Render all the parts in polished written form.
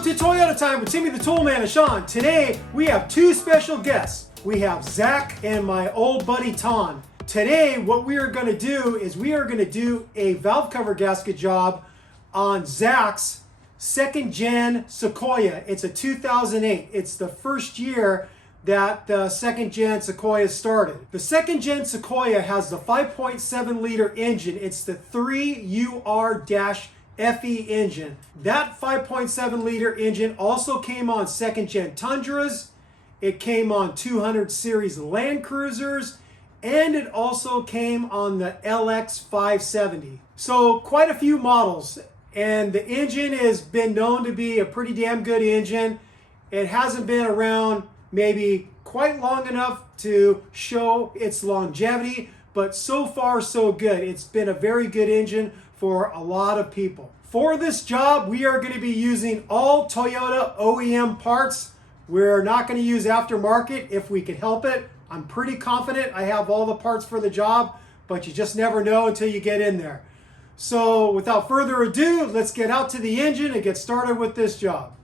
Welcome to Toyota Time with Timmy the Toolman and Sean. Today we have two special guests. We have Zach and my old buddy Ton. Today what we are going to do is we are going to do a valve cover gasket job on Zach's second gen Sequoia. It's a 2008. It's the first year that the second gen Sequoia started. The second gen Sequoia has the 5.7 liter engine. It's the 3UR-FE engine. That 5.7 liter engine also came on second gen Tundras. It came on 200 series Land Cruisers, and it also came on the LX570. So quite a few models, and the engine has been known to be a pretty damn good engine. It hasn't been around maybe quite long enough to show its longevity, but so far so good. It's been a very good engine for a lot of people. For this job, we are going to be using all Toyota OEM parts. We're not going to use aftermarket if we can help it. I'm pretty confident I have all the parts for the job, but you just never know until you get in there. So without further ado, let's get out to the engine and get started with this job.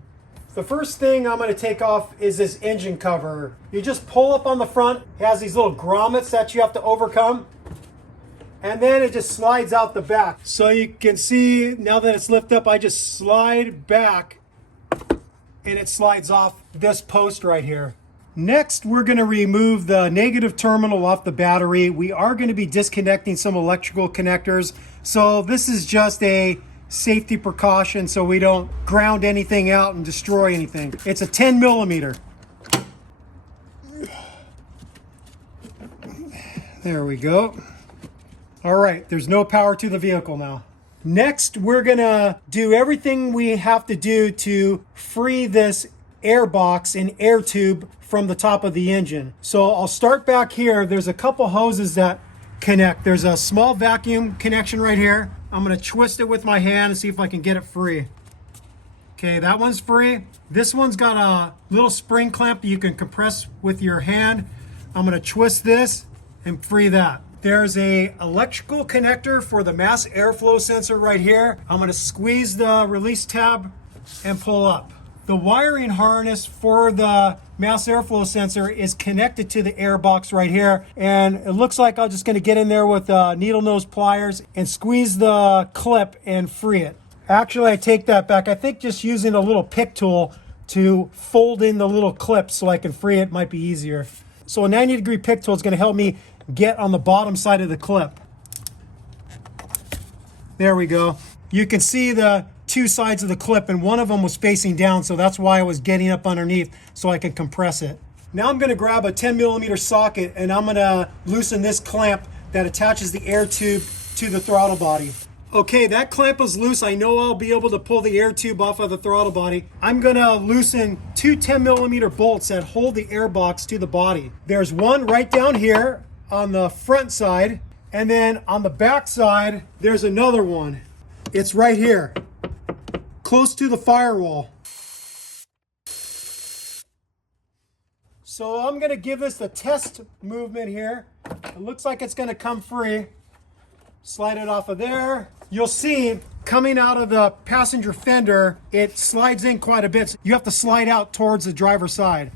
The first thing I'm going to take off is this engine cover. You just pull up on the front. It has these little grommets that you have to overcome. And then it just slides out the back. So you can see now that it's lifted up, I just slide back and it slides off this post right here. Next, we're going to remove the negative terminal off the battery. We are going to be disconnecting some electrical connectors. So this is just a safety precaution so we don't ground anything out and destroy anything. It's a 10 millimeter. There we go. All right, there's no power to the vehicle now. Next, we're gonna do everything we have to do to free this air box and air tube from the top of the engine. So I'll start back here. There's a couple hoses that connect. There's a small vacuum connection right here. I'm gonna twist it with my hand and see if I can get it free. Okay, that one's free. This one's got a little spring clamp that you can compress with your hand. I'm gonna twist this and free that. There's a electrical connector for the mass airflow sensor right here. I'm gonna squeeze the release tab and pull up. The wiring harness for the mass airflow sensor is connected to the air box right here. And it looks like I'm just gonna get in there with needle nose pliers and squeeze the clip and free it. Actually, I take that back. I think just using a little pick tool to fold in the little clip so I can free it might be easier. So a 90-degree pick tool is gonna help me get on the bottom side of the clip. There we go. You can see the two sides of the clip, and one of them was facing down, so that's why I was getting up underneath so I can compress it. Now I'm gonna grab a 10 millimeter socket and I'm gonna loosen this clamp that attaches the air tube to the throttle body. Okay, that clamp is loose. I know I'll be able to pull the air tube off of the throttle body. I'm gonna loosen two 10 millimeter bolts that hold the air box to the body. There's one right down here on the front side, and then on the back side there's another one. It's right here close to the firewall. So I'm going to give this a test movement here. It looks like it's going to come free. Slide it off of there. You'll see coming out of the passenger fender, it slides in quite a bit. You have to slide out towards the driver's side.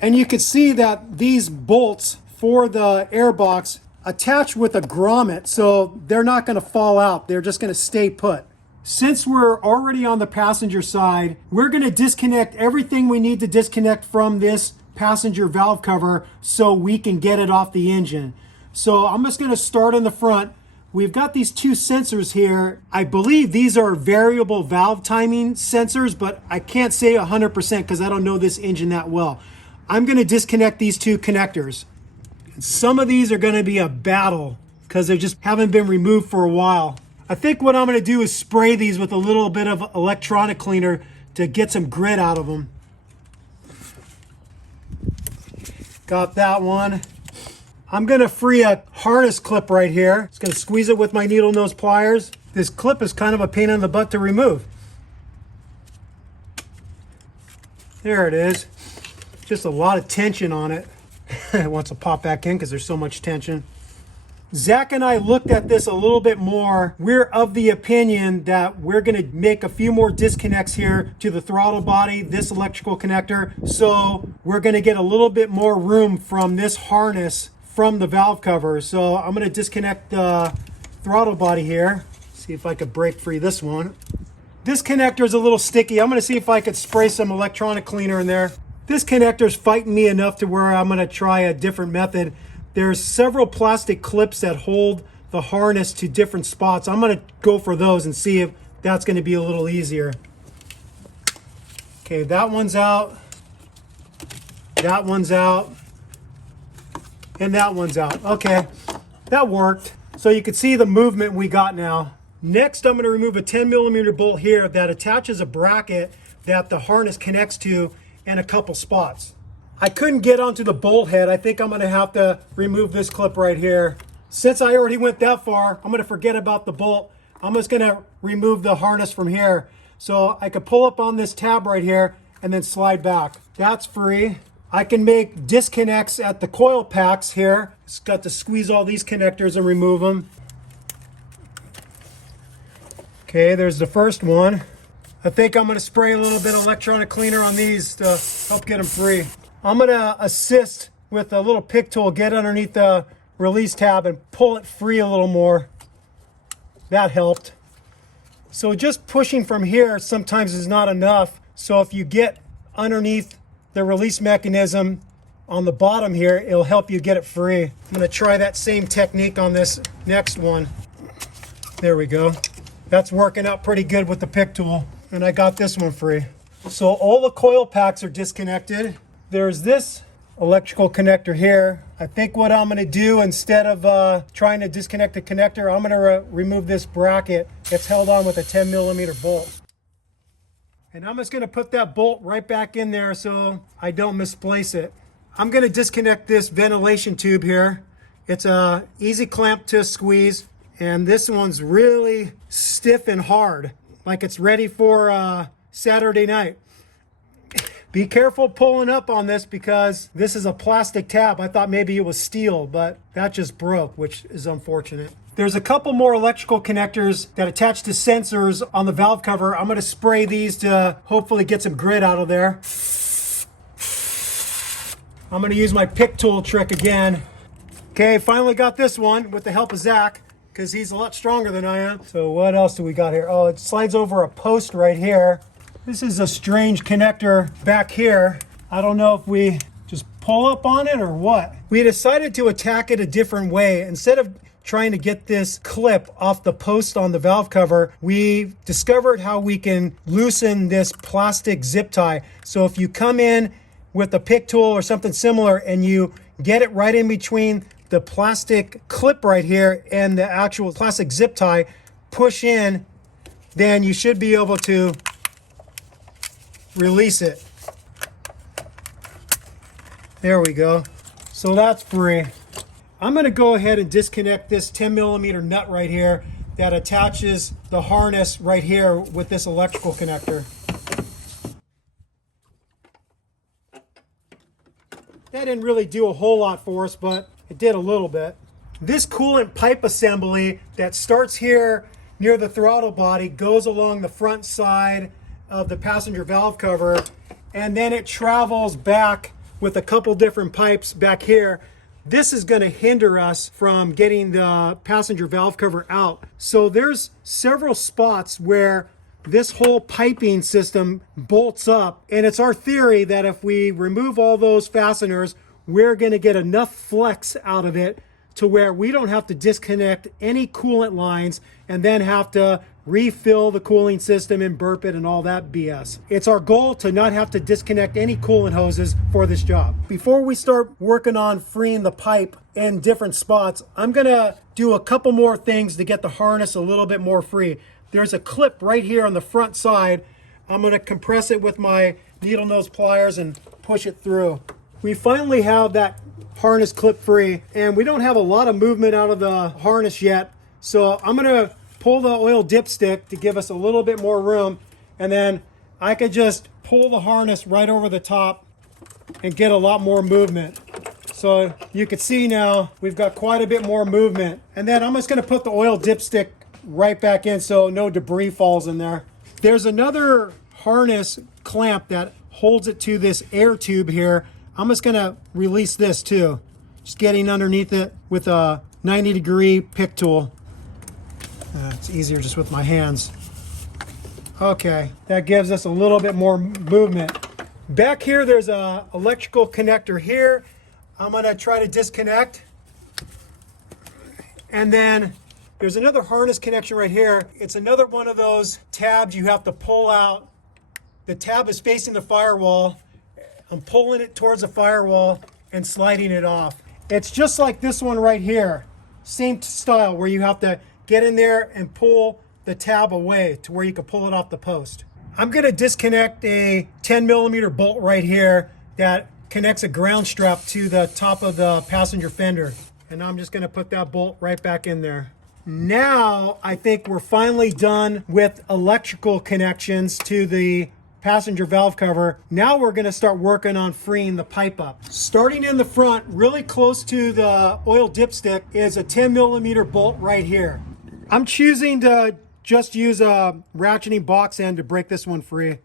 And you can see that these bolts for the air box attach with a grommet, so they're not going to fall out. They're just going to stay put. Since we're already on the passenger side, we're going to disconnect everything we need to disconnect from this passenger valve cover so we can get it off the engine. So I'm just going to start in the front. We've got these two sensors here. I believe these are variable valve timing sensors, but I can't say 100% because I don't know this engine that well. I'm going to disconnect these two connectors. Some of these are going to be a battle because they just haven't been removed for a while. I think what I'm going to do is spray these with a little bit of electronic cleaner to get some grit out of them. Got that one. I'm going to free a harness clip right here. Just going to squeeze it with my needle nose pliers. This clip is kind of a pain in the butt to remove. There it is. Just a lot of tension on it. It wants to pop back in because there's so much tension. Zach and I looked at this a little bit more. We're of the opinion that we're going to make a few more disconnects here to the throttle body, this electrical connector. So we're going to get a little bit more room from this harness from the valve cover. So I'm going to disconnect the throttle body here. See if I could break free this one. This connector is a little sticky. I'm going to see if I could spray some electronic cleaner in there. This connector is fighting me enough to where I'm going to try a different method. There's several plastic clips that hold the harness to different spots. I'm going to go for those and see if that's going to be a little easier. Okay, that one's out. That one's out. And that one's out. Okay, that worked. So you can see the movement we got now. Next, I'm going to remove a 10mm bolt here that attaches a bracket that the harness connects to and a couple spots. I couldn't get onto the bolt head. I think I'm going to have to remove this clip right here. Since I already went that far, I'm going to forget about the bolt. I'm just going to remove the harness from here. So I could pull up on this tab right here and then slide back. That's free. I can make disconnects at the coil packs here. Just got to squeeze all these connectors and remove them. Okay, there's the first one. I think I'm going to spray a little bit of electronic cleaner on these to help get them free. I'm going to assist with a little pick tool, get underneath the release tab and pull it free a little more. That helped. So just pushing from here sometimes is not enough. So if you get underneath the release mechanism on the bottom here, it'll help you get it free. I'm going to try that same technique on this next one. There we go. That's working out pretty good with the pick tool. And I got this one free. So all the coil packs are disconnected. There's this electrical connector here. I think what I'm going to do, instead of trying to disconnect the connector, I'm going to remove this bracket. It's held on with a 10mm bolt. And I'm just going to put that bolt right back in there so I don't misplace it. I'm going to disconnect this ventilation tube here. It's a easy clamp to squeeze, and this one's really stiff and hard, like it's ready for Saturday night. Be careful pulling up on this because this is a plastic tab. I thought maybe it was steel, but that just broke, which is unfortunate. There's a couple more electrical connectors that attach to sensors on the valve cover. I'm going to spray these to hopefully get some grit out of there. I'm going to use my pick tool trick again. Okay, finally got this one with the help of Zach, because he's a lot stronger than I am. So what else do we got here? Oh, it slides over a post right here. This is a strange connector back here. I don't know if we just pull up on it or what. We decided to attack it a different way. Instead of trying to get this clip off the post on the valve cover, we discovered how we can loosen this plastic zip tie. So if you come in with a pick tool or something similar and you get it right in between the plastic clip right here and the actual plastic zip tie, push in, then you should be able to release it. There we go. So that's free. I'm going to go ahead and disconnect this 10mm nut right here that attaches the harness right here with this electrical connector. That didn't really do a whole lot for us, but it did a little bit. This coolant pipe assembly that starts here near the throttle body goes along the front side of the passenger valve cover, and then it travels back with a couple different pipes back here. This is going to hinder us from getting the passenger valve cover out. So there's several spots where this whole piping system bolts up, and it's our theory that if we remove all those fasteners, we're going to get enough flex out of it to where we don't have to disconnect any coolant lines and then have to refill the cooling system and burp it and all that BS. It's our goal to not have to disconnect any coolant hoses for this job. Before we start working on freeing the pipe in different spots, I'm gonna do a couple more things to get the harness a little bit more free. There's a clip right here on the front side. I'm gonna compress it with my needle nose pliers and push it through. We finally have that harness clip free, and we don't have a lot of movement out of the harness yet. So I'm gonna pull the oil dipstick to give us a little bit more room, and then I could just pull the harness right over the top and get a lot more movement. So you can see now we've got quite a bit more movement. And then I'm just going to put the oil dipstick right back in so no debris falls in there. There's another harness clamp that holds it to this air tube here. I'm just going to release this too. Just getting underneath it with a 90-degree pick tool. It's easier just with my hands. Okay, that gives us a little bit more movement. Back here, there's a electrical connector here. I'm gonna try to disconnect. And then there's another harness connection right here. It's another one of those tabs you have to pull out. The tab is facing the firewall. I'm pulling it towards the firewall and sliding it off. It's just like this one right here. Same style where you have to get in there and pull the tab away to where you can pull it off the post. I'm gonna disconnect a 10mm bolt right here that connects a ground strap to the top of the passenger fender. And I'm just gonna put that bolt right back in there. Now, I think we're finally done with electrical connections to the passenger valve cover. Now we're gonna start working on freeing the pipe up. Starting in the front, really close to the oil dipstick, is a 10mm bolt right here. I'm choosing to just use a ratcheting box end to break this one free.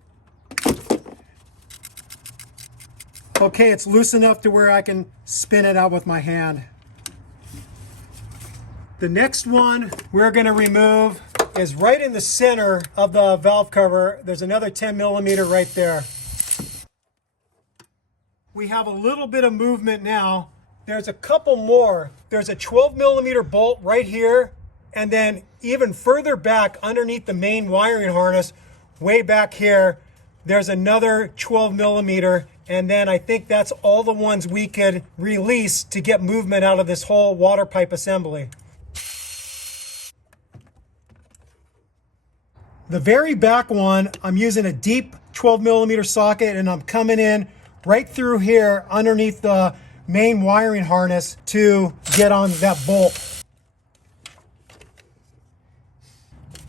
Okay, it's loose enough to where I can spin it out with my hand. The next one we're gonna remove is right in the center of the valve cover. There's another 10mm right there. We have a little bit of movement now. There's a couple more. There's a 12mm bolt right here, and then even further back underneath the main wiring harness, way back here, there's another 12mm, and then I think that's all the ones we could release to get movement out of this whole water pipe assembly. The very back one, I'm using a deep 12mm socket, and I'm coming in right through here underneath the main wiring harness to get on that bolt.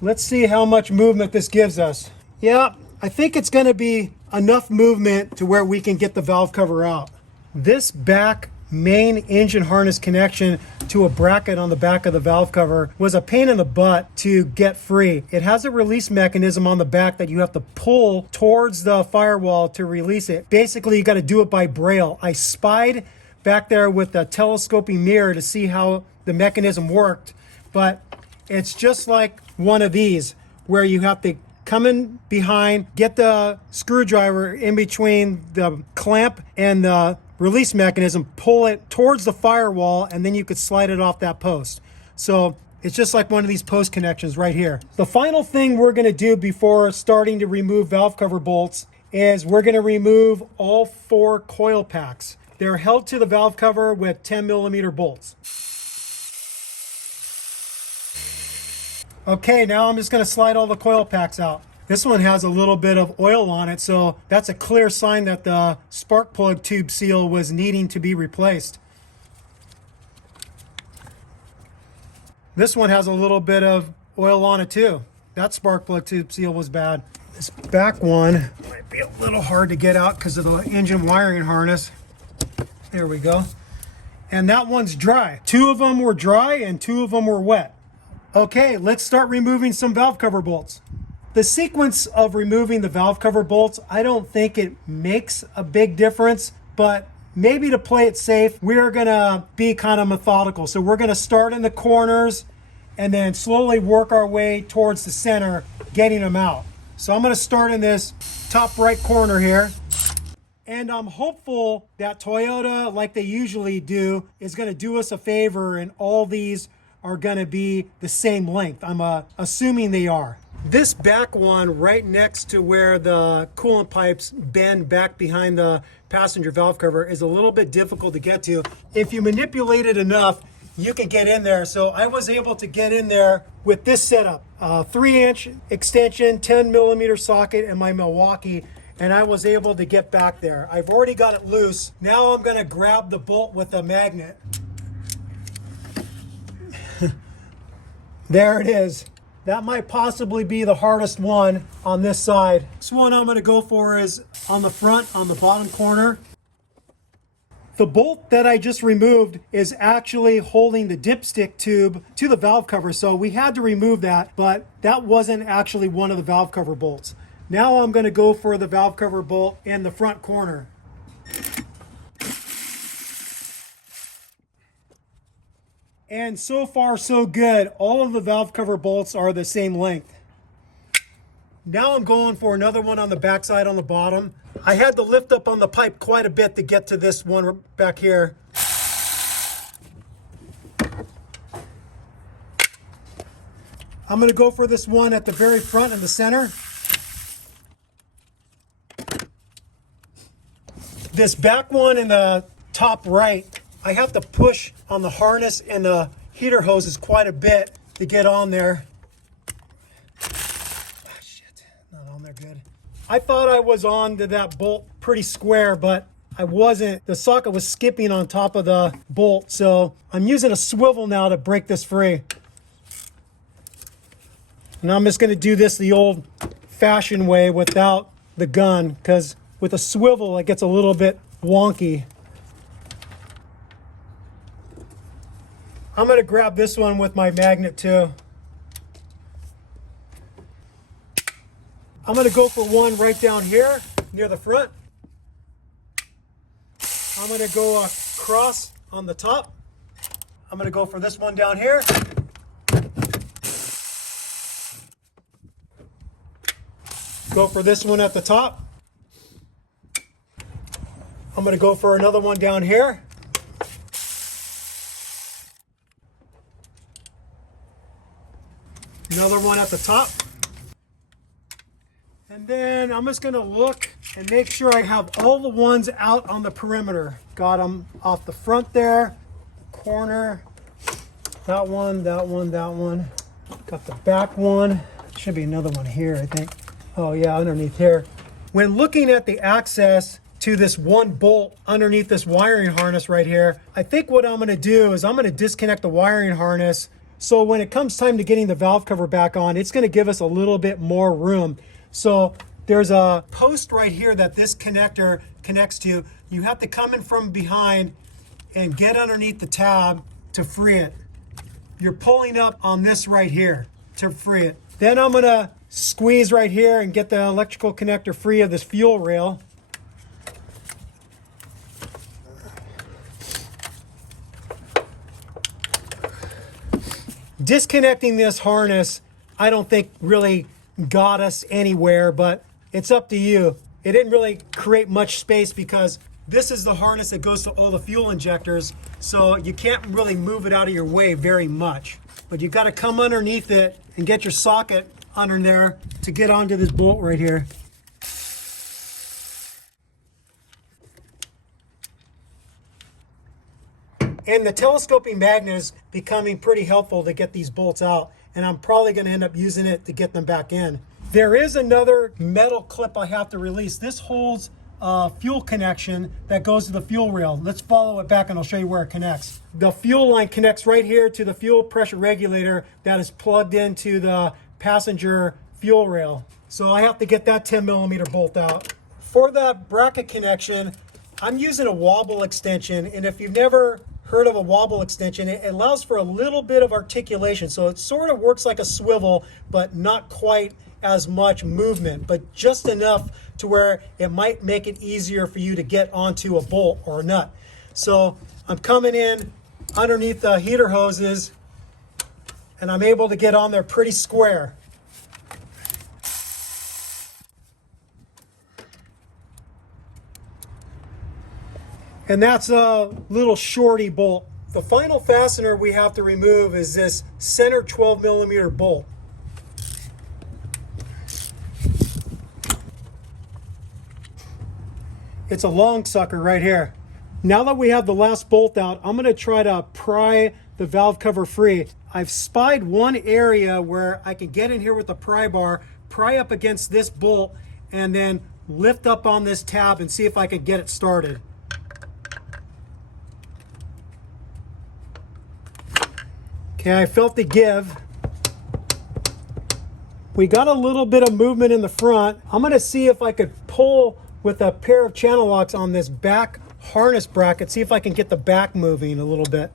Let's see how much movement this gives us. Yeah, I think it's gonna be enough movement to where we can get the valve cover out. This back main engine harness connection to a bracket on the back of the valve cover was a pain in the butt to get free. It has a release mechanism on the back that you have to pull towards the firewall to release it. Basically, you got to do it by braille. I spied back there with a telescoping mirror to see how the mechanism worked, but it's just like one of these where you have to come in behind, get the screwdriver in between the clamp and the release mechanism, pull it towards the firewall, and then you could slide it off that post. So it's just like one of these post connections right here. The final thing we're gonna do before starting to remove valve cover bolts is we're gonna remove all 4 coil packs. They're held to the valve cover with 10mm bolts. Okay, now I'm just gonna slide all the coil packs out. This one has a little bit of oil on it, so that's a clear sign that the spark plug tube seal was needing to be replaced. This one has a little bit of oil on it too. That spark plug tube seal was bad. This back one might be a little hard to get out because of the engine wiring harness. There we go. And that one's dry. 2 of them were dry and 2 of them were wet. Okay, let's start removing some valve cover bolts. The sequence of removing the valve cover bolts, I don't think it makes a big difference, but maybe to play it safe, we're gonna be kind of methodical. So we're gonna start in the corners and then slowly work our way towards the center, getting them out. So I'm gonna start in this top right corner here. And I'm hopeful that Toyota, like they usually do, is gonna do us a favor and all these are gonna be the same length. I'm assuming they are. This back one right next to where the coolant pipes bend back behind the passenger valve cover is a little bit difficult to get to. If you manipulate it enough, you can get in there. So I was able to get in there with this setup, 3-inch extension, 10mm socket, and my Milwaukee, and I was able to get back there. I've already got it loose. Now I'm gonna grab the bolt with a magnet. There it is. That might possibly be the hardest one on this side. This one I'm gonna go for is on the front, on the bottom corner. The bolt that I just removed is actually holding the dipstick tube to the valve cover, so we had to remove that, but that wasn't actually one of the valve cover bolts. Now I'm going to go for the valve cover bolt in the front corner. And so far so good. All of the valve cover bolts are the same length. Now I'm going for another one on the backside on the bottom. I had to lift up on the pipe quite a bit to get to this one back here. I'm going to go for this one at the very front in the center. This back one in the top right, I have to push on the harness and the heater hoses quite a bit to get on there. Ah, shit, not on there good. I thought I was on to that bolt pretty square, but I wasn't. The socket was skipping on top of the bolt, so I'm using a swivel now to break this free. And I'm just going to do this the old-fashioned way without the gun, because with a swivel it gets a little bit wonky. I'm going to grab this one with my magnet too. I'm going to go for one right down here near the front. I'm going to go across on the top. I'm going to go for this one down here. Go for this one at the top. I'm going to go for another one down here. Another one at the top. And then I'm just going to look and make sure I have all the ones out on the perimeter. Got them off the front there, corner, that one, that one, that one. Got the back one. Should be another one here, I think. Oh yeah, underneath here. When looking at the access to this one bolt underneath this wiring harness right here, I think what I'm going to do is I'm going to disconnect the wiring harness, so when it comes time to getting the valve cover back on, it's going to give us a little bit more room. So there's a post right here that this connector connects to. You have to come in from behind and get underneath the tab to free it. You're pulling up on this right here to free it. Then I'm going to squeeze right here and get the electrical connector free of this fuel rail. Disconnecting this harness, I don't think really got us anywhere, but it's up to you. It didn't really create much space because this is the harness that goes to all the fuel injectors, so you can't really move it out of your way very much. But you got to come underneath it and get your socket under there to get onto this bolt right here. And the telescoping magnet is becoming pretty helpful to get these bolts out, and I'm probably going to end up using it to get them back in. There is another metal clip I have to release. This holds a fuel connection that goes to the fuel rail. Let's follow it back and I'll show you where it connects. The fuel line connects right here to the fuel pressure regulator that is plugged into the passenger fuel rail. So I have to get that 10mm bolt out. For that bracket connection, I'm using a wobble extension, and if you've never heard of a wobble extension, it allows for a little bit of articulation. So it sort of works like a swivel, but not quite as much movement, but just enough to where it might make it easier for you to get onto a bolt or a nut. So I'm coming in underneath the heater hoses and I'm able to get on there pretty square. And that's a little shorty bolt. The final fastener we have to remove is this center 12mm bolt. It's a long sucker right here. Now that we have the last bolt out, I'm going to try to pry the valve cover free. I've spied one area where I can get in here with the pry bar, pry up against this bolt, and then lift up on this tab and see if I can get it started. Okay, I felt the give. We got a little bit of movement in the front. I'm going to see if I could pull with a pair of channel locks on this back harness bracket. See if I can get the back moving a little bit.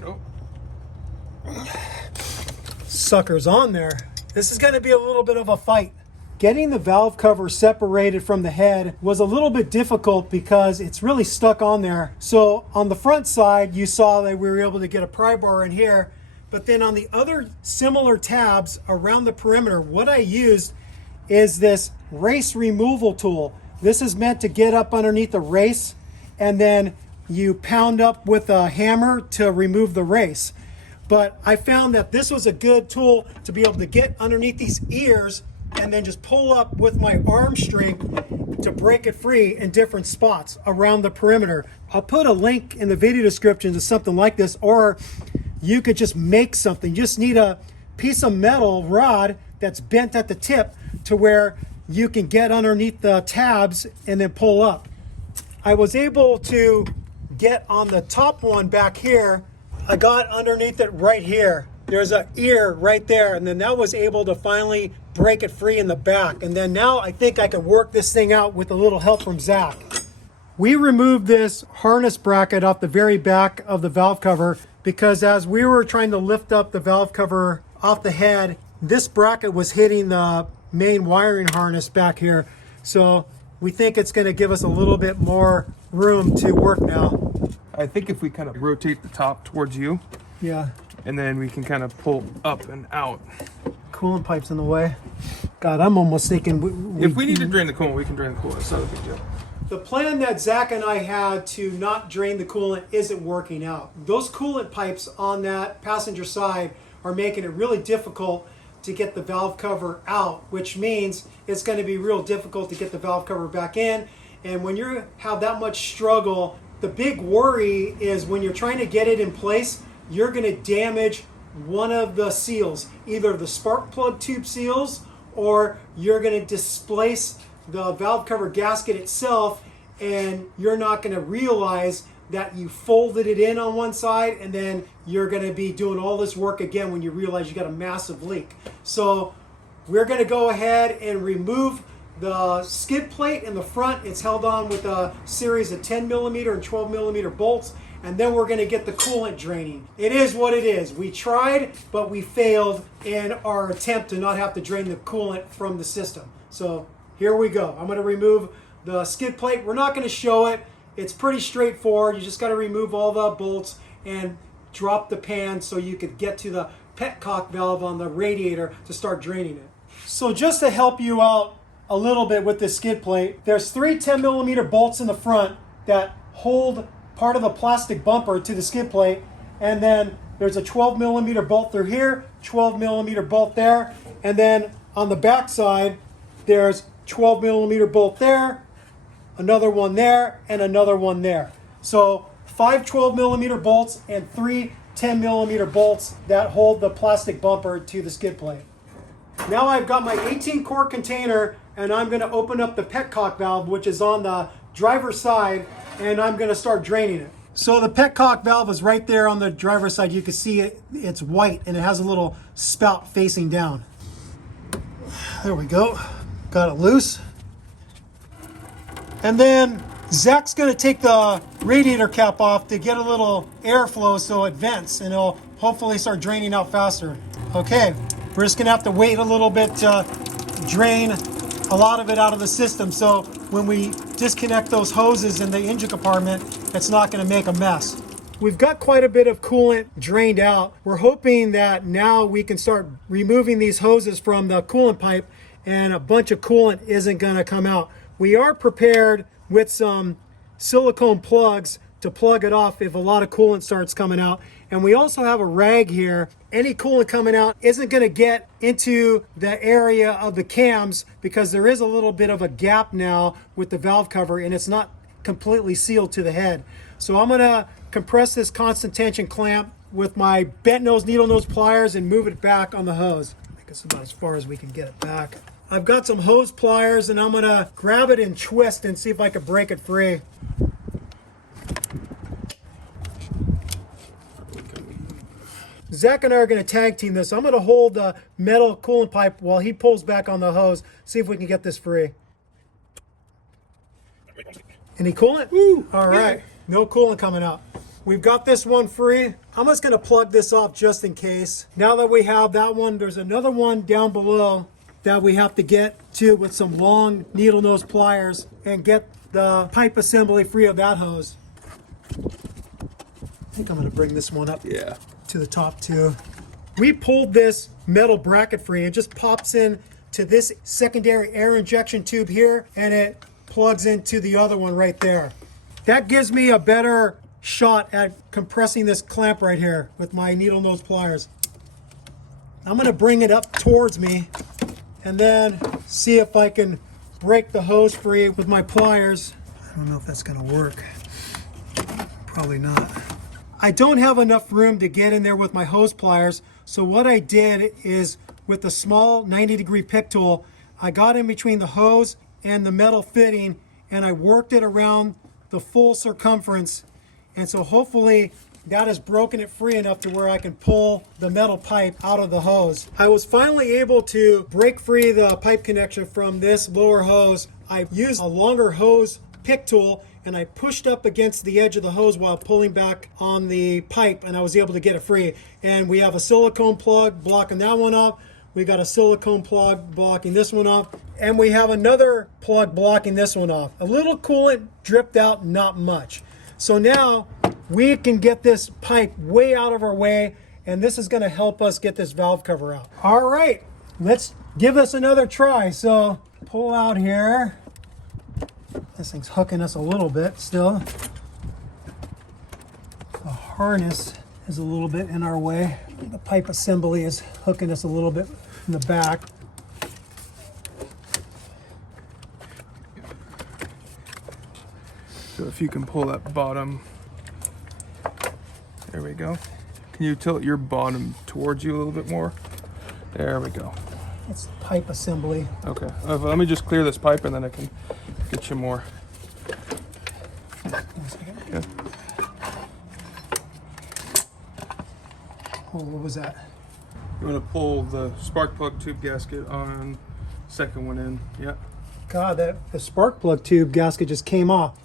Nope. Sucker's on there. This is going to be a little bit of a fight. Getting the valve cover separated from the head was a little bit difficult because it's really stuck on there. So on the front side, you saw that we were able to get a pry bar in here, but then on the other similar tabs around the perimeter, what I used is this race removal tool. This is meant to get up underneath the race, and then you pound up with a hammer to remove the race. But I found that this was a good tool to be able to get underneath these ears and then just pull up with my arm strength to break it free in different spots around the perimeter. I'll put a link in the video description to something like this, or you could just make something. You just need a piece of metal rod that's bent at the tip to where you can get underneath the tabs and then pull up. I was able to get on the top one back here. I got underneath it right here. There's an ear right there, and then that was able to finally break it free in the back. And then now I think I can work this thing out with a little help from Zach. We removed this harness bracket off the very back of the valve cover because as we were trying to lift up the valve cover off the head, this bracket was hitting the main wiring harness back here. So we think it's going to give us a little bit more room to work now. I think if we kind of rotate the top towards you, Yeah. and then we can kind of pull up and out. Coolant pipe's in the way. God, I'm almost thinking... If we need to drain the coolant, we can drain the coolant. It's not a big deal. The plan that Zach and I had to not drain the coolant isn't working out. Those coolant pipes on that passenger side are making it really difficult to get the valve cover out, which means it's going to be real difficult to get the valve cover back in. And when you have that much struggle, the big worry is when you're trying to get it in place, you're going to damage one of the seals, either the spark plug tube seals, or you're going to displace the valve cover gasket itself, and you're not going to realize that you folded it in on one side, and then you're going to be doing all this work again when you realize you got a massive leak. So we're going to go ahead and remove the skid plate in the front. It's held on with a series of 10 millimeter and 12 millimeter bolts, and then we're going to get the coolant draining. It is what it is. We tried, but we failed in our attempt to not have to drain the coolant from the system. So here we go. I'm going to remove the skid plate. We're not going to show it. It's pretty straightforward. You just got to remove all the bolts and drop the pan so you could get to the petcock valve on the radiator to start draining it. So just to help you out a little bit with this skid plate, there's 3 10 millimeter bolts in the front that hold part of the plastic bumper to the skid plate, and then there's a 12 millimeter bolt through here, 12 millimeter bolt there, and then on the back side there's 12 millimeter bolt there, another one there, and another one there. So 5 12 millimeter bolts and 3 10 millimeter bolts that hold the plastic bumper to the skid plate. Now I've got my 18 quart container, and I'm going to open up the petcock valve, which is on the driver's side, and I'm going to start draining it. So the petcock valve is right there on the driver's side. You can see it, it's white, and it has a little spout facing down. There we go. Got it loose. And then Zach's going to take the radiator cap off to get a little airflow so it vents, and it'll hopefully start draining out faster. Okay, we're just going to have to wait a little bit to drain a lot of it out of the system, so when we disconnect those hoses in the engine compartment, it's not going to make a mess. We've got quite a bit of coolant drained out. We're hoping that now we can start removing these hoses from the coolant pipe and a bunch of coolant isn't going to come out. We are prepared with some silicone plugs to plug it off if a lot of coolant starts coming out. And we also have a rag here. Any coolant coming out isn't going to get into the area of the cams because there is a little bit of a gap now with the valve cover, and it's not completely sealed to the head. So I'm going to compress this constant tension clamp with my bent nose needle nose pliers and move it back on the hose. I think it's about as far as we can get it back. I've got some hose pliers, and I'm going to grab it and twist and see if I can break it free. Zach and I are going to tag team this. I'm going to hold the metal coolant pipe while he pulls back on the hose. See if we can get this free. Any coolant? Woo! All right. No coolant coming out. We've got this one free. I'm just going to plug this off just in case. Now that we have that one, there's another one down below that we have to get to with some long needle nose pliers and get the pipe assembly free of that hose. I think I'm going to bring this one up to the top too. We pulled this metal bracket free. It just pops in to this secondary air injection tube here, and it plugs into the other one right there. That gives me a better shot at compressing this clamp right here with my needle nose pliers. I'm going to bring it up towards me and then see if I can break the hose free with my pliers. I don't know if that's going to work. Probably not. I don't have enough room to get in there with my hose pliers, so what I did is with the small 90-degree pick tool, I got in between the hose and the metal fitting and I worked it around the full circumference, and so hopefully that has broken it free enough to where I can pull the metal pipe out of the hose. I was finally able to break free the pipe connection from this lower hose. I used a longer hose pick tool and I pushed up against the edge of the hose while pulling back on the pipe, and I was able to get it free. And we have a silicone plug blocking that one off. We got a silicone plug blocking this one off, and we have another plug blocking this one off. A little coolant dripped out, not much. So now we can get this pipe way out of our way, and this is going to help us get this valve cover out. All right, let's give this another try. So pull out here. This thing's hooking us a little bit still. The harness is a little bit in our way. The pipe assembly is hooking us a little bit in the back. So if you can pull that bottom, there we go. Can you tilt your bottom towards you a little bit more? There we go. It's the pipe assembly. Okay, let me just clear this pipe and then I can get you more. Okay. Oh, what was that? You want to pull the spark plug tube gasket on second one in. Yeah. God, the spark plug tube gasket just came off.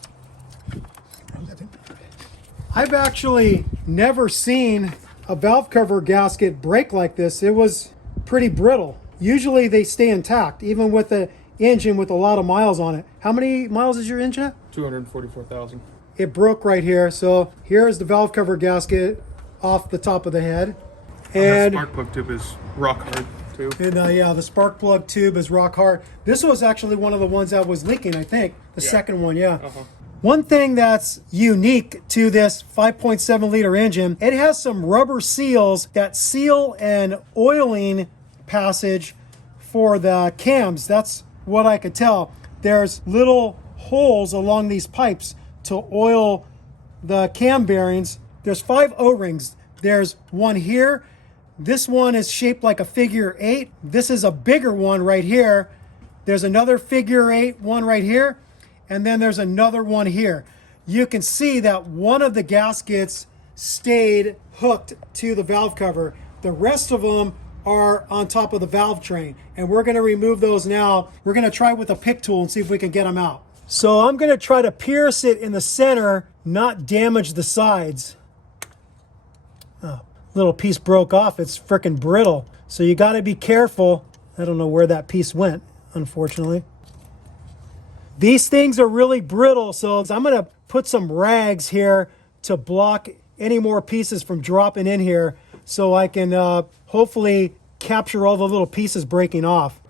I've actually never seen a valve cover gasket break like this. It was pretty brittle. Usually they stay intact, even with the engine with a lot of miles on it. How many miles is your engine at? 244,000. It broke right here. So here's the valve cover gasket off the top of the head. And that spark plug tube is rock hard too. And yeah, the spark plug tube is rock hard. This was actually one of the ones that was leaking, I think. The second one, yeah. One thing that's unique to this 5.7 liter engine, it has some rubber seals that seal an oiling passage for the cams. That's what I could tell. There's little holes along these pipes to oil the cam bearings. There's 5 O-rings. There's one here. This one is shaped like a figure 8. This is a bigger one right here. There's another figure 8 one right here. And then there's another one here. You can see that one of the gaskets stayed hooked to the valve cover. The rest of them are on top of the valve train. And we're going to remove those now. We're going to try with a pick tool and see if we can get them out. So I'm going to try to pierce it in the center, not damage the sides. Oh, little piece broke off. It's freaking brittle. So you got to be careful. I don't know where that piece went, unfortunately. These things are really brittle, so I'm going to put some rags here to block any more pieces from dropping in here so I can hopefully capture all the little pieces breaking off.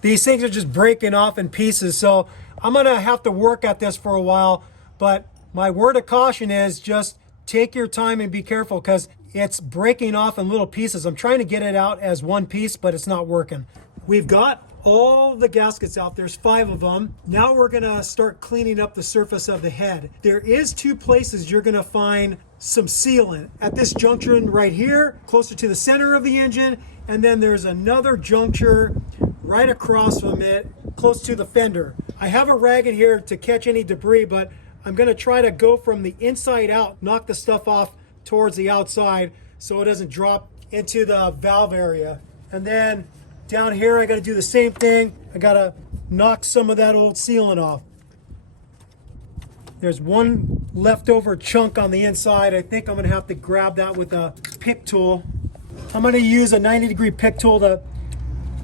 These things are just breaking off in pieces, so I'm going to have to work at this for a while, but my word of caution is just take your time and be careful because it's breaking off in little pieces. I'm trying to get it out as one piece, but it's not working. We've got all the gaskets out. There's 5 of them. Now we're gonna start cleaning up the surface of the head. There is 2 places you're gonna find some sealant. At this junction right here, closer to the center of the engine, and then there's another juncture right across from it, close to the fender. I have a rag in here to catch any debris, but I'm gonna try to go from the inside out, knock the stuff off towards the outside so it doesn't drop into the valve area. And then down here, I got to do the same thing. I got to knock some of that old sealant off. There's one leftover chunk on the inside. I think I'm going to have to grab that with a pick tool. I'm going to use a 90-degree pick tool to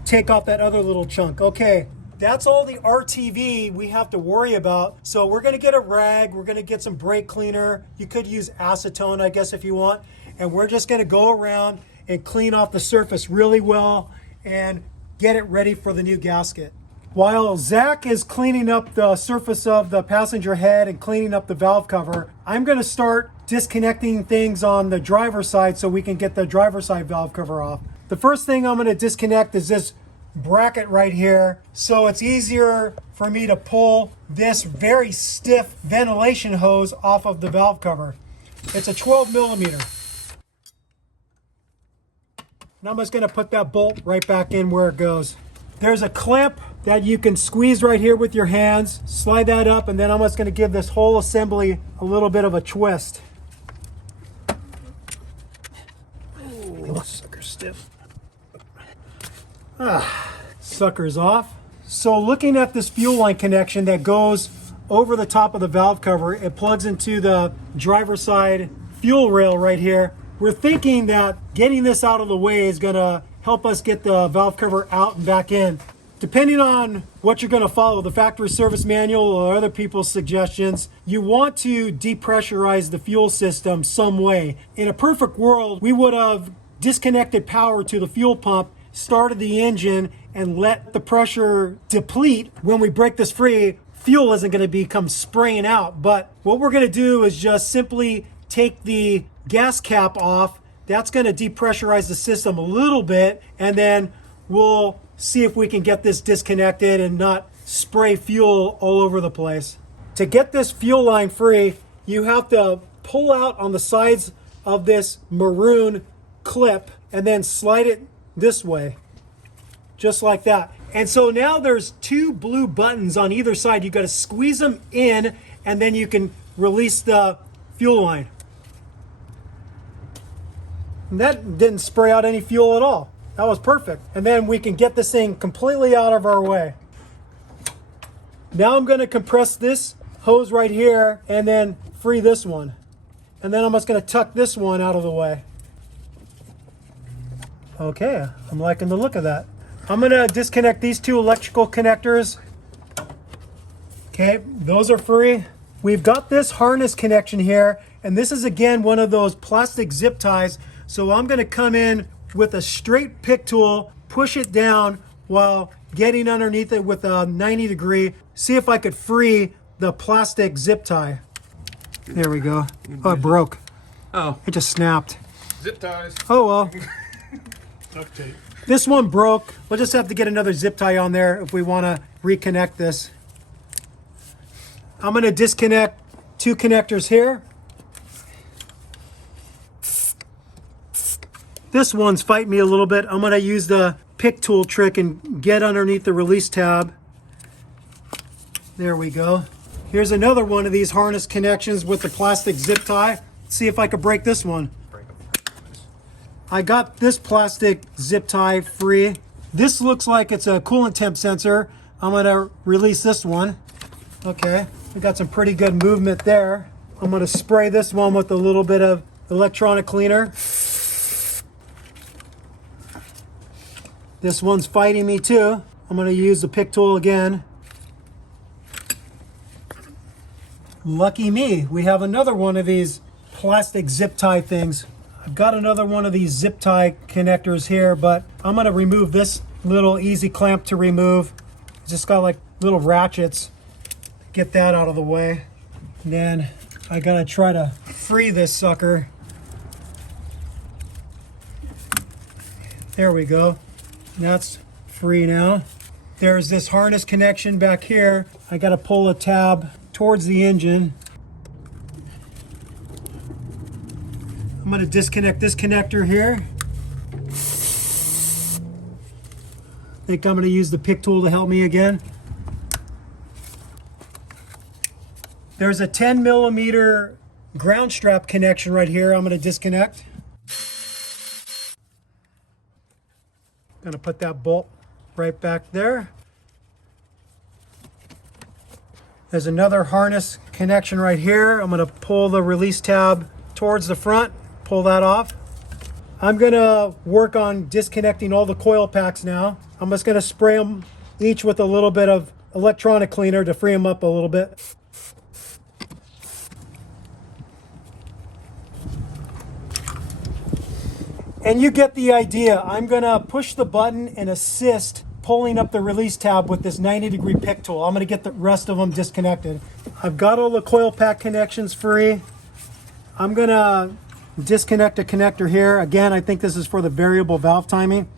take off that other little chunk. Okay, that's all the RTV we have to worry about. So we're going to get a rag. We're going to get some brake cleaner. You could use acetone, I guess, if you want. And we're just going to go around and clean off the surface really well and get it ready for the new gasket. While Zach is cleaning up the surface of the passenger head and cleaning up the valve cover, I'm going to start disconnecting things on the driver's side so we can get the driver's side valve cover off. The first thing I'm going to disconnect is this bracket right here, so it's easier for me to pull this very stiff ventilation hose off of the valve cover. It's a 12 millimeter. Now I'm just going to put that bolt right back in where it goes. There's a clamp that you can squeeze right here with your hands, slide that up, and then I'm just going to give this whole assembly a little bit of a twist. Oh, sucker's stiff. Sucker's off. So looking at this fuel line connection that goes over the top of the valve cover, it plugs into the driver's side fuel rail right here. We're thinking that getting this out of the way is going to help us get the valve cover out and back in. Depending on what you're going to follow, the factory service manual or other people's suggestions, you want to depressurize the fuel system some way. In a perfect world, we would have disconnected power to the fuel pump, started the engine, and let the pressure deplete. When we break this free, fuel isn't going to become spraying out. But what we're going to do is just simply take the gas cap off. That's going to depressurize the system a little bit, and then we'll see if we can get this disconnected and not spray fuel all over the place. To get this fuel line free, you have to pull out on the sides of this maroon clip and then slide it this way, just like that. And so now there's two blue buttons on either side. You got to squeeze them in, and then you can release the fuel line. And that didn't spray out any fuel at all. That was perfect. And then we can get this thing completely out of our way. Now I'm going to compress this hose right here and then free this one. And then I'm just going to tuck this one out of the way. Okay, I'm liking the look of that. I'm going to disconnect these two electrical connectors. Okay, those are free. We've got this harness connection here, and this is again one of those plastic zip ties. So I'm going to come in with a straight pick tool, push it down while getting underneath it with a 90-degree, see if I could free the plastic zip tie. There we go. Oh, it broke. Oh. It just snapped. Zip ties. Oh well. Okay. This one broke. We'll just have to get another zip tie on there if we want to reconnect this. I'm going to disconnect two connectors here. This one's fighting me a little bit. I'm going to use the pick tool trick and get underneath the release tab. There we go. Here's another one of these harness connections with the plastic zip tie. Let's see if I can break this one. I got this plastic zip tie free. This looks like it's a coolant temp sensor. I'm going to release this one. Okay, we got some pretty good movement there. I'm going to spray this one with a little bit of electronic cleaner. This one's fighting me too. I'm going to use the pick tool again. Lucky me, we have another one of these plastic zip tie things. I've got another one of these zip tie connectors here, but I'm going to remove this little easy clamp to remove. It's just got like little ratchets. Get that out of the way. And then I got to try to free this sucker. There we go. That's free now. There's this harness connection back here. I got to pull a tab towards the engine. I'm going to disconnect this connector here. I think I'm going to use the pick tool to help me again. There's a 10 millimeter ground strap connection right here I'm going to disconnect. going to put that bolt right back there. There's another harness connection right here. I'm going to pull the release tab towards the front, pull that off. I'm going to work on disconnecting all the coil packs now. I'm just going to spray them each with a little bit of electronic cleaner to free them up a little bit. And you get the idea. I'm going to push the button and assist pulling up the release tab with this 90-degree pick tool. I'm going to get the rest of them disconnected. I've got all the coil pack connections free. I'm going to disconnect a connector here. Again, I think this is for the variable valve timing.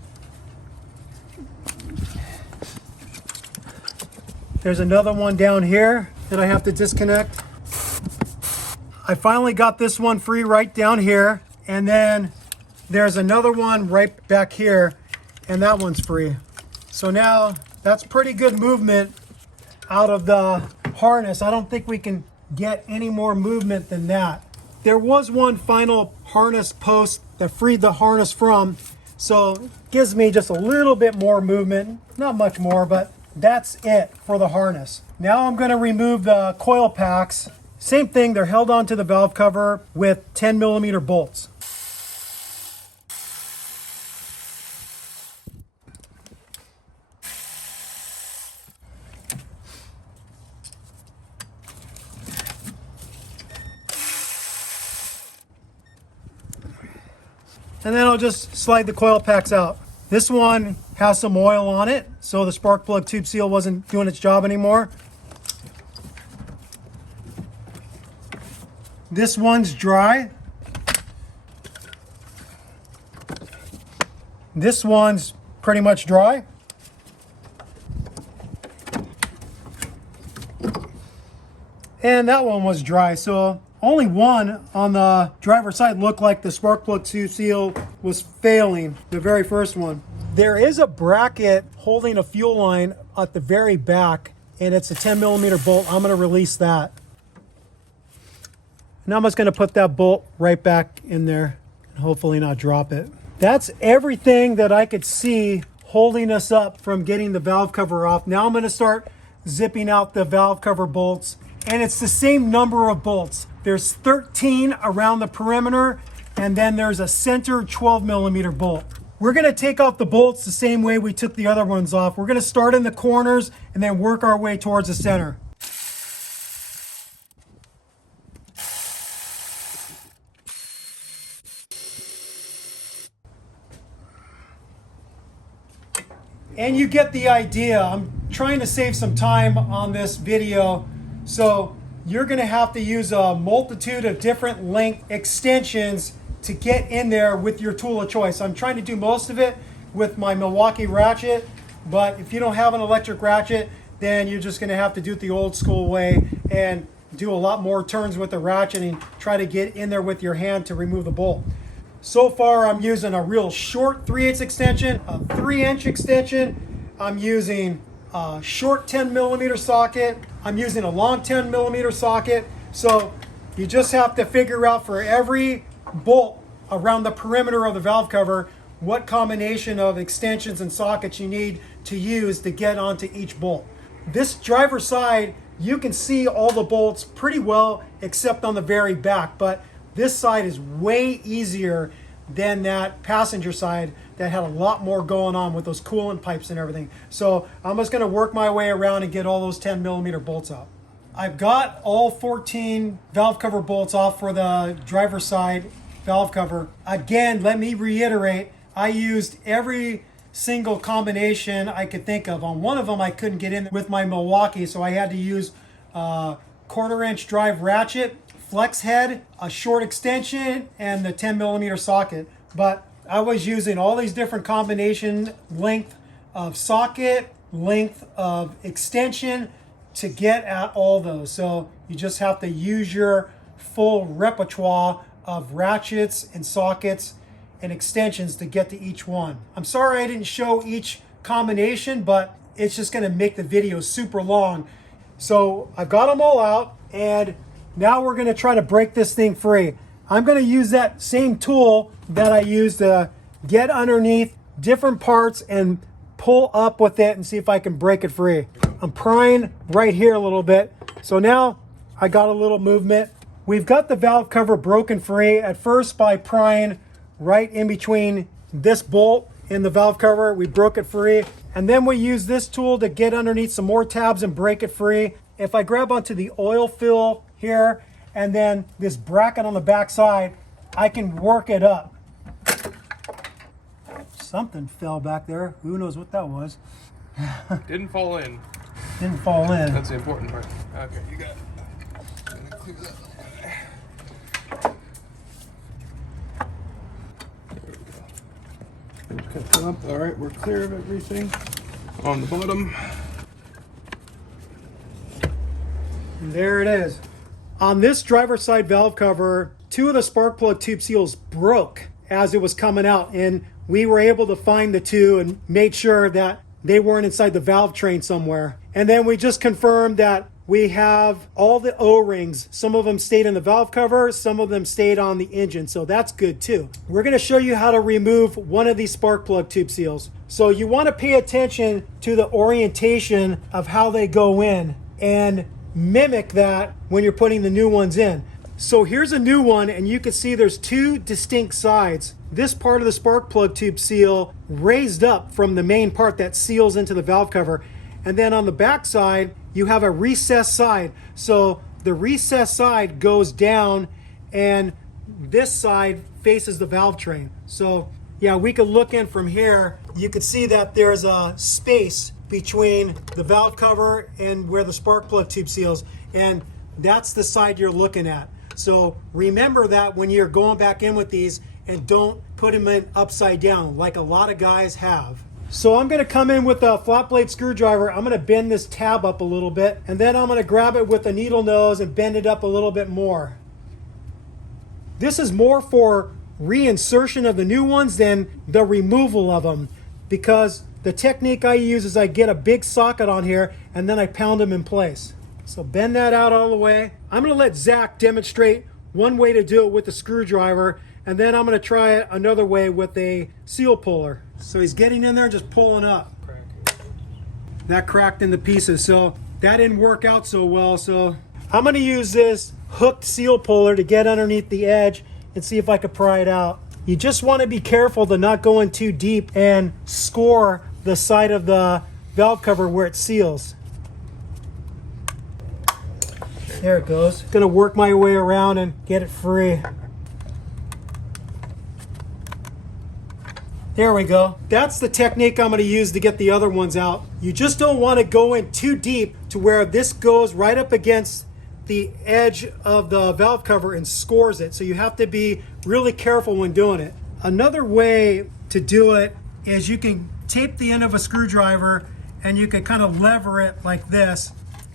There's another one down here that I have to disconnect. I finally got this one free right down here, and then there's another one right back here, and that one's free. So now that's pretty good movement out of the harness. I don't think we can get any more movement than that. There was one final harness post that freed the harness from, so it gives me just a little bit more movement, not much more, but that's it for the harness. Now I'm going to remove the coil packs. Same thing, they're held onto the valve cover with 10mm bolts. And then I'll just slide the coil packs out. This one has some oil on it, so the spark plug tube seal wasn't doing its job anymore. This one's dry. This one's pretty much dry. And that one was dry, so only one on the driver's side looked like the spark plug tube seal was failing, the very first one. There is a bracket holding a fuel line at the very back, and it's a 10mm bolt. I'm going to release that. Now I'm just going to put that bolt right back in there and hopefully not drop it. That's everything that I could see holding us up from getting the valve cover off. Now I'm going to start zipping out the valve cover bolts, and it's the same number of bolts. There's 13 around the perimeter, and then there's a center 12mm bolt. We're going to take off the bolts the same way we took the other ones off. We're going to start in the corners and then work our way towards the center. And you get the idea. I'm trying to save some time on this video, so you're going to have to use a multitude of different length extensions to get in there with your tool of choice. I'm trying to do most of it with my Milwaukee ratchet, but if you don't have an electric ratchet, then you're just going to have to do it the old school way and do a lot more turns with the ratchet and try to get in there with your hand to remove the bolt. So far, I'm using a real short 3/8 extension, a 3-inch extension. I'm using a short 10mm socket. I'm using a long 10mm socket. So you just have to figure out for every bolt around the perimeter of the valve cover what combination of extensions and sockets you need to use to get onto each bolt. This driver's side, you can see all the bolts pretty well except on the very back, but this side is way easier than that passenger side that had a lot more going on with those coolant pipes and everything. So I'm just going to work my way around and get all those 10mm bolts out. I've got all 14 valve cover bolts off for the driver's side valve cover. Again, let me reiterate, I used every single combination I could think of. On one of them, I couldn't get in with my Milwaukee, so I had to use a 1/4-inch drive ratchet, flex head, a short extension, and the 10mm socket. But I was using all these different combination length of socket, length of extension to get at all those. So you just have to use your full repertoire of ratchets and sockets and extensions to get to each one. I'm sorry I didn't show each combination, but it's just going to make the video super long. So I've got them all out, and now we're going to try to break this thing free. I'm going to use that same tool that I used to get underneath different parts and pull up with it and see if I can break it free. I'm prying right here a little bit. So now I got a little movement. We've got the valve cover broken free at first by prying right in between this bolt and the valve cover. We broke it free. And then we use this tool to get underneath some more tabs and break it free. If I grab onto the oil fill here and then this bracket on the back side, I can work it up. Something fell back there. Who knows what that was? Didn't fall in. Didn't fall in. That's the important part. Okay, you got it. Clear that. There we go. Cut that up. All right, we're clear of everything on the bottom. And there it is. On this driver's side valve cover, 2 of the spark plug tube seals broke as it was coming out, and we were able to find the 2 and made sure that they weren't inside the valve train somewhere. And then we just confirmed that we have all the O-rings. Some of them stayed in the valve cover, some of them stayed on the engine, so that's good too. We're going to show you how to remove one of these spark plug tube seals. So you want to pay attention to the orientation of how they go in and mimic that when you're putting the new ones in. So here's a new one, and you can see there's 2 distinct sides. This part of the spark plug tube seal raised up from the main part that seals into the valve cover. And then on the back side, you have a recessed side. So the recessed side goes down and this side faces the valve train. So yeah, we could look in from here. You could see that there's a space between the valve cover and where the spark plug tube seals. And that's the side you're looking at. So remember that when you're going back in with these, and don't put them in upside down like a lot of guys have. So I'm going to come in with a flat blade screwdriver. I'm going to bend this tab up a little bit, and then I'm going to grab it with a needle nose and bend it up a little bit more. This is more for reinsertion of the new ones than the removal of them, because the technique I use is I get a big socket on here and then I pound them in place. So bend that out all the way. I'm going to let Zach demonstrate one way to do it with the screwdriver, and then I'm going to try it another way with a seal puller. So he's getting in there, just pulling up. That cracked into pieces, so that didn't work out so well. So I'm going to use this hooked seal puller to get underneath the edge and see if I could pry it out. You just want to be careful to not go in too deep and score the side of the valve cover where it seals. There it goes. Gonna work my way around and get it free. There we go. That's the technique I'm going to use to get the other ones out. You just don't want to go in too deep to where this goes right up against the edge of the valve cover and scores it. So you have to be really careful when doing it. Another way to do it is you can tape the end of a screwdriver and you can kind of lever it like this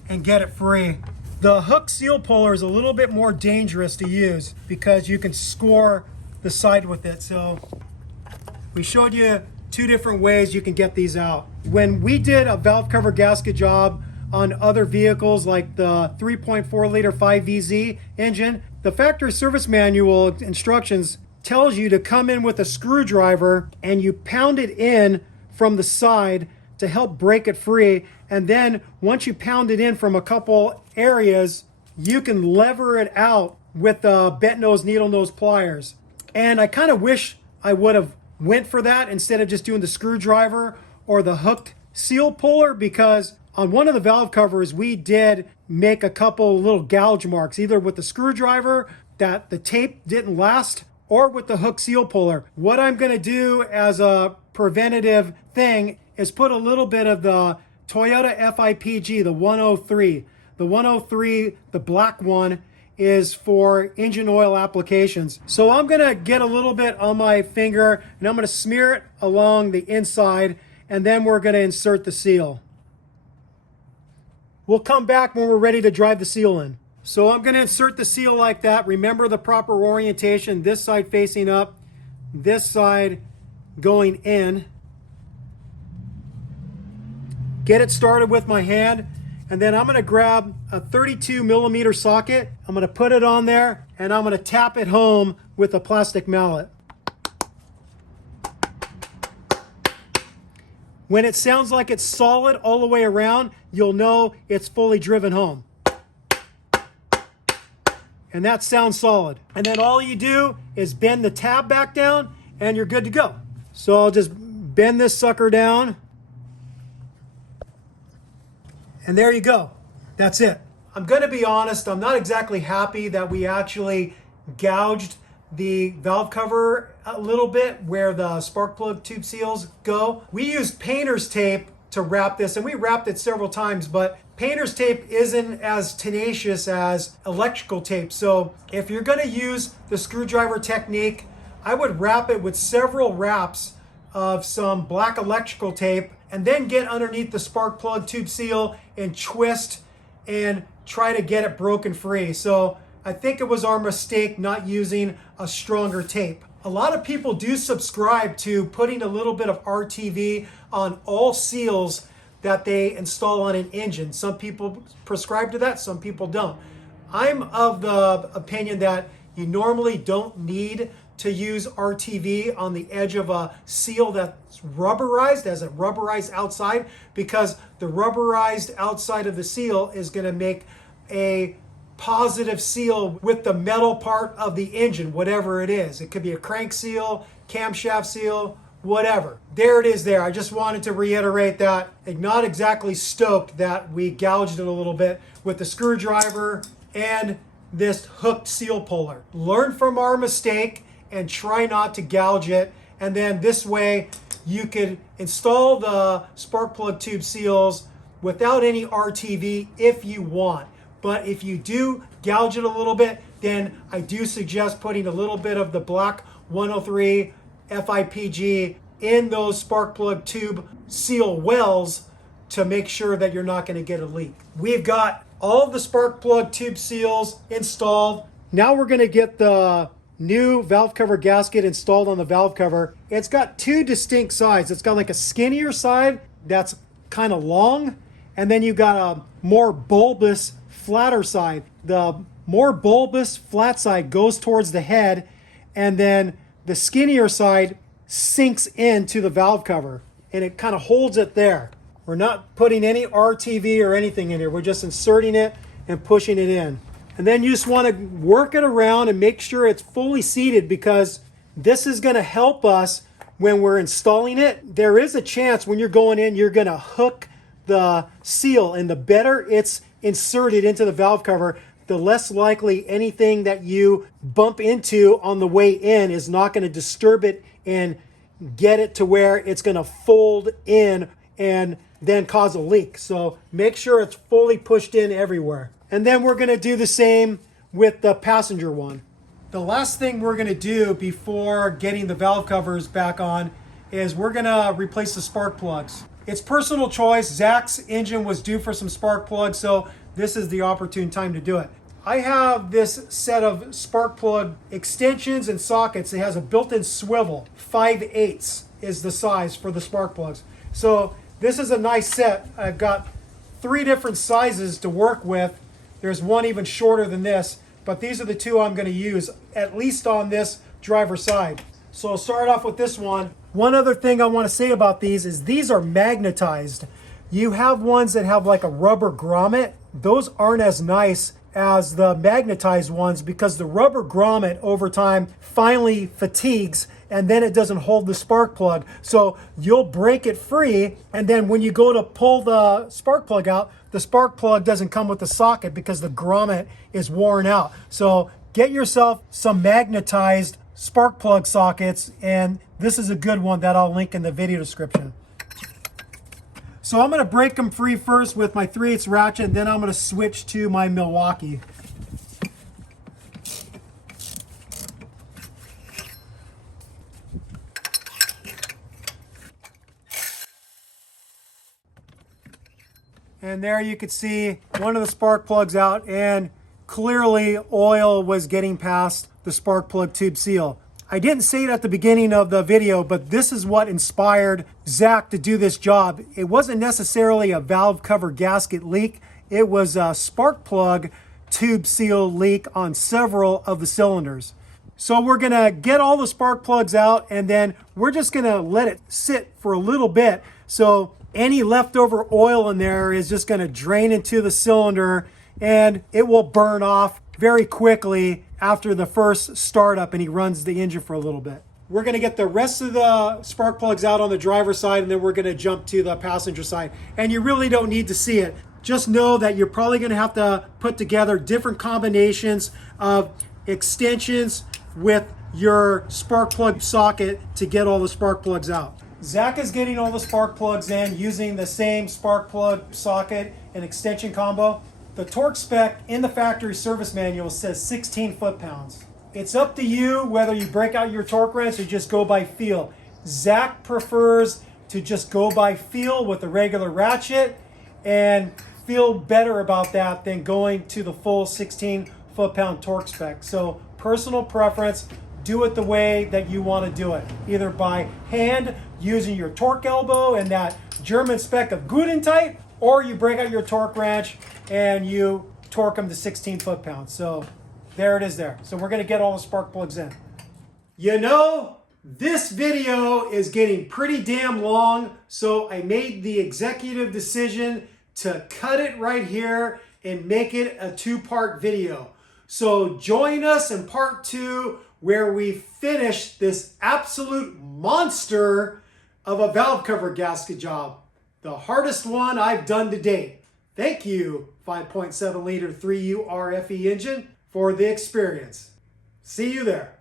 and get it free. The hook seal puller is a little bit more dangerous to use because you can score the side with it. So we showed you 2 different ways you can get these out. When we did a valve cover gasket job on other vehicles like the 3.4 liter 5VZ engine, the factory service manual instructions tells you to come in with a screwdriver and you pound it in from the side to help break it free. And then once you pound it in from a couple areas, you can lever it out with the bent nose needle nose pliers. And I kind of wish I would have went for that instead of just doing the screwdriver or the hooked seal puller, because on one of the valve covers we did make a couple little gouge marks, either with the screwdriver that the tape didn't last or with the hook seal puller. What I'm going to do as a preventative thing is put a little bit of the Toyota FIPG, the 103. The 103, the black one, is for engine oil applications. So I'm gonna get a little bit on my finger and I'm gonna smear it along the inside, and then we're gonna insert the seal. We'll come back when we're ready to drive the seal in. So I'm gonna insert the seal like that. Remember the proper orientation, this side facing up, this side going in. Get it started with my hand. And then I'm going to grab a 32 millimeter socket. I'm going to put it on there and I'm going to tap it home with a plastic mallet. When it sounds like it's solid all the way around, you'll know it's fully driven home. And that sounds solid. And then all you do is bend the tab back down and you're good to go. So I'll just bend this sucker down. And there you go. That's it. I'm going to be honest, I'm not exactly happy that we actually gouged the valve cover a little bit where the spark plug tube seals go. We used painter's tape to wrap this, and we wrapped it several times, but painter's tape isn't as tenacious as electrical tape. So if you're going to use the screwdriver technique, I would wrap it with several wraps of some black electrical tape and then get underneath the spark plug tube seal and twist and try to get it broken free. So I think it was our mistake not using a stronger tape. A lot of people do subscribe to putting a little bit of RTV on all seals that they install on an engine. Some people prescribe to that, some people don't. I'm of the opinion that you normally don't need to use RTV on the edge of a seal that's rubberized, as a rubberized outside, because the rubberized outside of the seal is going to make a positive seal with the metal part of the engine, whatever it is. It could be a crank seal, camshaft seal, whatever. There it is there. I just wanted to reiterate that. I'm not exactly stoked that we gouged it a little bit with the screwdriver and this hooked seal puller. Learn from our mistake and try not to gouge it. And then this way you could install the spark plug tube seals without any RTV if you want. But if you do gouge it a little bit, then I do suggest putting a little bit of the black 103 FIPG in those spark plug tube seal wells to make sure that you're not going to get a leak. We've got all of the spark plug tube seals installed. Now we're going to get the new valve cover gasket installed on the valve cover. It's got two distinct sides. It's got like a skinnier side that's kind of long, and then you've got a more bulbous, flatter side. The more bulbous, flat side goes towards the head, and then the skinnier side sinks into the valve cover, and it kind of holds it there. We're not putting any RTV or anything in here. We're just inserting it and pushing it in. And then you just want to work it around and make sure it's fully seated, because this is going to help us when we're installing it. There is a chance when you're going in, you're going to hook the seal, and the better it's inserted into the valve cover, the less likely anything that you bump into on the way in is not going to disturb it and get it to where it's going to fold in and then cause a leak. So make sure it's fully pushed in everywhere. And then we're going to do the same with the passenger one. The last thing we're going to do before getting the valve covers back on is we're going to replace the spark plugs. It's personal choice. Zach's engine was due for some spark plugs, so this is the opportune time to do it. I have this set of spark plug extensions and sockets. It has a built-in swivel. 5/8 is the size for the spark plugs. So this is a nice set. I've got 3 different sizes to work with. There's one even shorter than this, but these are the 2 I'm going to use, at least on this driver's side. So I'll start off with this one. One other thing I want to say about these are magnetized. You have ones that have like a rubber grommet. Those aren't as nice as the magnetized ones, because the rubber grommet over time finally fatigues, and then it doesn't hold the spark plug. So you'll break it free, and then when you go to pull the spark plug out, the spark plug doesn't come with the socket because the grommet is worn out. So get yourself some magnetized spark plug sockets, and this is a good one that I'll link in the video description. So I'm going to break them free first with my 3/8 ratchet, and then I'm going to switch to my Milwaukee. And there you can see one of the spark plugs out, and clearly oil was getting past the spark plug tube seal. I didn't say it at the beginning of the video, but this is what inspired Zach to do this job. It wasn't necessarily a valve cover gasket leak. It was a spark plug tube seal leak on several of the cylinders. So we're gonna get all the spark plugs out, and then we're just gonna let it sit for a little bit So any leftover oil in there is just going to drain into the cylinder, and it will burn off very quickly after the first startup and he runs the engine for a little bit. We're going to get the rest of the spark plugs out on the driver's side, and then we're going to jump to the passenger side. And you really don't need to see it. Just know that you're probably going to have to put together different combinations of extensions with your spark plug socket to get all the spark plugs out. Zach is getting all the spark plugs in using the same spark plug socket and extension combo. The torque spec in the factory service manual says 16 foot-pounds. It's up to you whether you break out your torque wrench or just go by feel. Zach prefers to just go by feel with a regular ratchet and feel better about that than going to the full 16 foot-pound torque spec. So personal preference, do it the way that you want to do it. Either by hand, using your torque elbow and that German spec of Gudentite, or you break out your torque wrench and you torque them to 16 foot-pounds. So there it is there. So we're going to get all the spark plugs in. You know, this video is getting pretty damn long, so I made the executive decision to cut it right here and make it a two-part video. So join us in part 2 where we finish this absolute monster of a valve cover gasket job. The hardest one I've done to date. Thank you, 5.7 liter 3UR-FE engine, for the experience. See you there.